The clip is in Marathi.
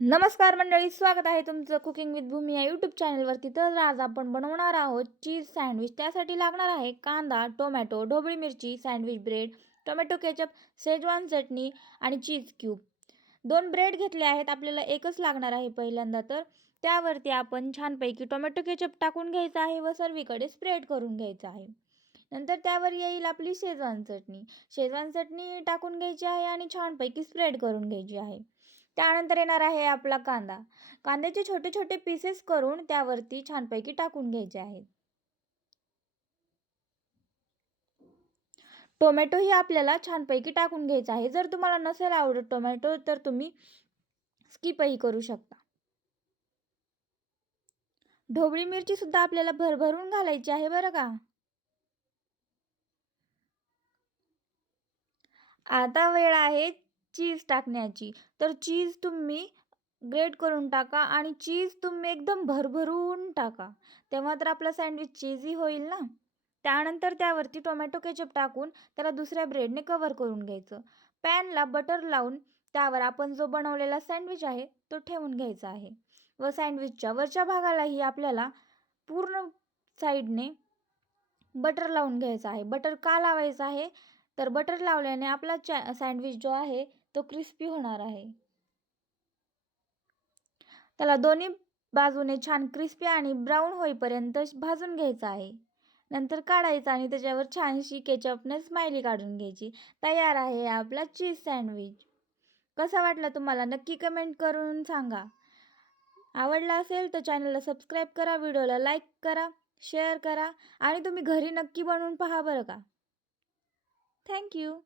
नमस्कार मंडळी, स्वागत आहे तुमचं कुकिंग विथ भूमी या यूट्यूब चॅनलवरती. तर आज आपण बनवणार आहोत चीज सँडविच. त्यासाठी लागणार आहे कांदा, टोमॅटो, ढोबळी मिरची, sandwich bread, tomato ketchup, Schezwan चटणी आणि चीज क्यूब. 2 ब्रेड घेतले आहेत. आपल्याला एकच लागणार आहे पहिल्यांदा. तर त्यावरती आपण छानपैकी टोमॅटो केचप टाकून घ्यायचं आहे व सर्वीकडे स्प्रेड करून घ्यायचं आहे. नंतर त्यावर येईल आपली शेजवान चटणी. शेजवान चटणी टाकून घ्यायची आहे आणि छानपैकी स्प्रेड करून घ्यायची आहे. त्यानंतर येणार आहे आपला कांदा. कांद्याचे छोटे छोटे पीसेस करून त्यावरती छानपैकी टाकून घ्यायचे आहेत. टोमॅटोही आपल्याला छानपैकी टाकून घ्यायचा आहे. जर तुम्हाला नसेल आवडत टोमॅटो तर तुम्ही स्किपही करू शकता. ढोबळी मिरची सुद्धा आपल्याला भरभरून घालायची आहे बरं का. आता वेळ आहे चीज टाकण्याची. तर चीज तुम्ही ग्रेट करून टाका आणि चीज तुम्ही एकदम भरभरून टाका. तेव्हा तर आपला सँडविच चीजी होईल ना. त्यानंतर त्यावरती टोमॅटो केचप टाकून त्याला दुसऱ्या ब्रेडने कव्हर करून घ्यायचं. पॅनला बटर लावून त्यावर आपण जो बनवलेला सँडविच आहे तो ठेवून घ्यायचा आहे व सँडविचच्या वरच्या भागालाही आपल्याला पूर्ण साईडने बटर लावून घ्यायचं आहे. बटर का लावायचं आहे? तर बटर लावल्याने आपला सँडविच जो आहे तो क्रिस्पी होणार आहे. त्याला दोन्ही बाजूने छान क्रिस्पी आणि ब्राऊन होईपर्यंत भाजून घ्यायचं आहे. नंतर काढायचं आणि त्याच्यावर छानशी केचपने स्माइली काढून घ्यायची. तयार आहे आपला चीज सँडविच. कसा वाटला तुम्हाला नक्की कमेंट करून सांगा. आवडला असेल तर चॅनलला सबस्क्राईब करा, व्हिडिओला लाईक करा, शेअर करा आणि तुम्ही घरी नक्की बनवून पहा बरं का. Thank you.